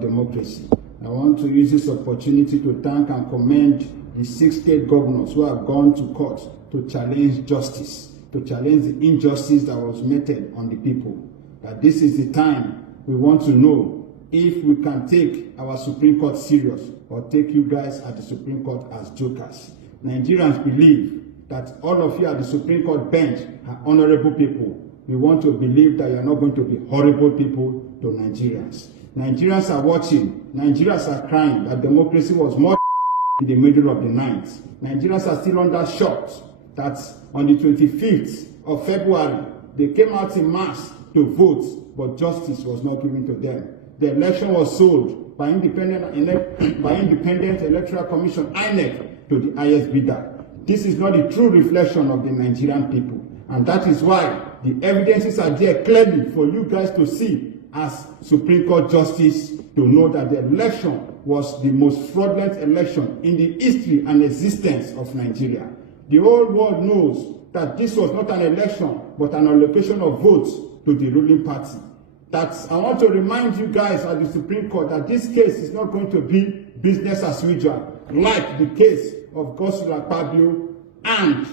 democracy. I want to use this opportunity to thank and commend the 6 state governors who have gone to court to challenge justice, to challenge the injustice that was meted on the people. That this is the time we want to know if we can take our Supreme Court serious or take you guys at the Supreme Court as jokers. Nigerians believe that all of you at the Supreme Court bench are honorable people. We want to believe that you are not going to be horrible people to Nigerians. Nigerians are watching. Nigerians are crying that democracy was more in the middle of the night. Nigerians are still under shock that on the 25th of February, they came out in mass to vote, but justice was not given to them. The election was sold by Independent Electoral Commission, INEC, to the highest bidder. This is not a true reflection of the Nigerian people. And that is why the evidences are there clearly for you guys to see as Supreme Court justice, to know that the election was the most fraudulent election in the history and existence of Nigeria. The whole world knows that this was not an election, but an allocation of votes to the ruling party. That I want to remind you guys at the Supreme Court that this case is not going to be business as usual, like the case of Godswill Akpabio and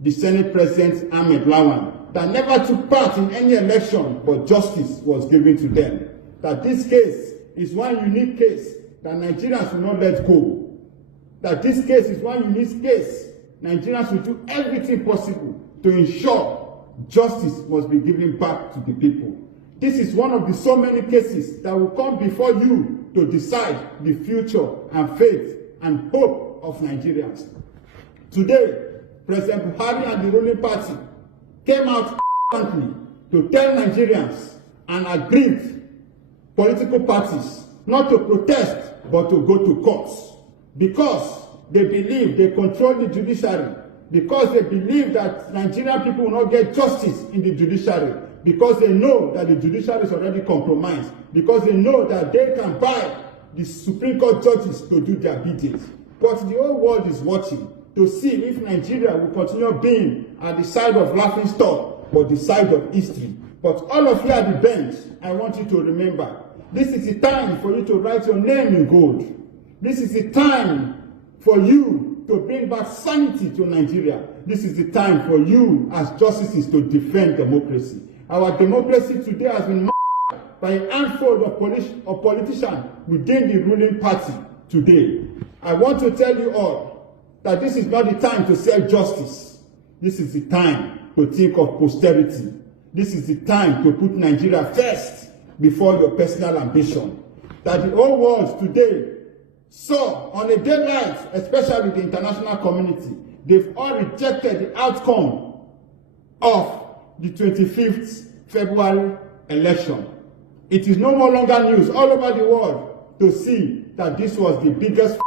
the Senate President Ahmed Lawan, that never took part in any election, but justice was given to them. That this case is one unique case that Nigerians will not let go. That this case is one unique case. Nigerians will do everything possible to ensure justice must be given back to the people. This is one of the so many cases that will come before you to decide the future and faith and hope of Nigerians. Today, President Buhari and the ruling party came out to tell Nigerians and aggrieved political parties not to protest but to go to courts, because they believe they control the judiciary, because they believe that Nigerian people will not get justice in the judiciary, because they know that the judiciary is already compromised, because they know that they can buy the Supreme Court judges to do their biddings. But the whole world is watching to see if Nigeria will continue being at the side of laughingstock or the side of history. But all of you at the bench, I want you to remember, this is the time for you to write your name in gold. This is the time for you to bring back sanity to Nigeria. This is the time for you as justices to defend democracy. Our democracy today has been by a handful of politicians within the ruling party today. I want to tell you all that this is not the time to sell justice. This is the time to think of posterity. This is the time to put Nigeria first before your personal ambition. That the whole world today saw on a day like, especially the international community, they've all rejected the outcome of the 25th February election. It is no more longer news all over the world to see that this was the biggest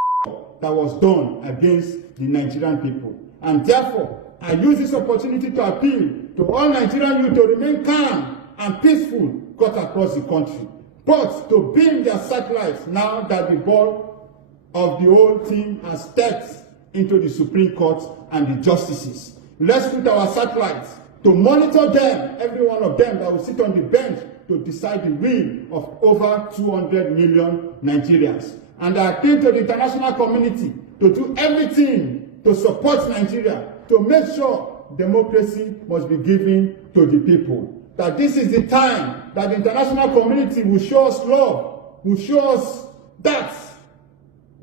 that was done against the Nigerian people. And therefore, I use this opportunity to appeal to all Nigerian youth to remain calm and peaceful cut across the country, but to beam their satellites now that the ball of the whole thing has stepped into the Supreme Court and the justices. Let's put our satellites to monitor them, every one of them that will sit on the bench to decide the will of over 200 million Nigerians. And I appeal to the international community to do everything to support Nigeria, to make sure democracy must be given to the people. That this is the time that the international community will show us love, will show us that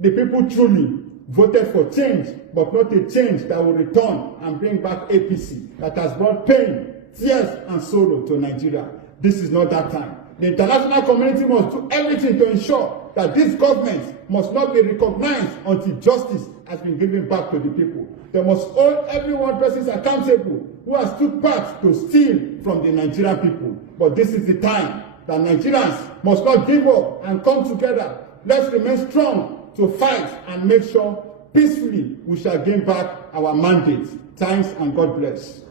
the people truly voted for change, but not a change that will return and bring back APC that has brought pain, tears, and sorrow to Nigeria. This is not that time. The international community must do everything to ensure that this government must not be recognized until justice has been given back to the people. They must hold every one person accountable who has took part to steal from the Nigerian people. But this is the time that Nigerians must not give up and come together. Let's remain strong to fight and make sure peacefully we shall gain back our mandate. Thanks and God bless.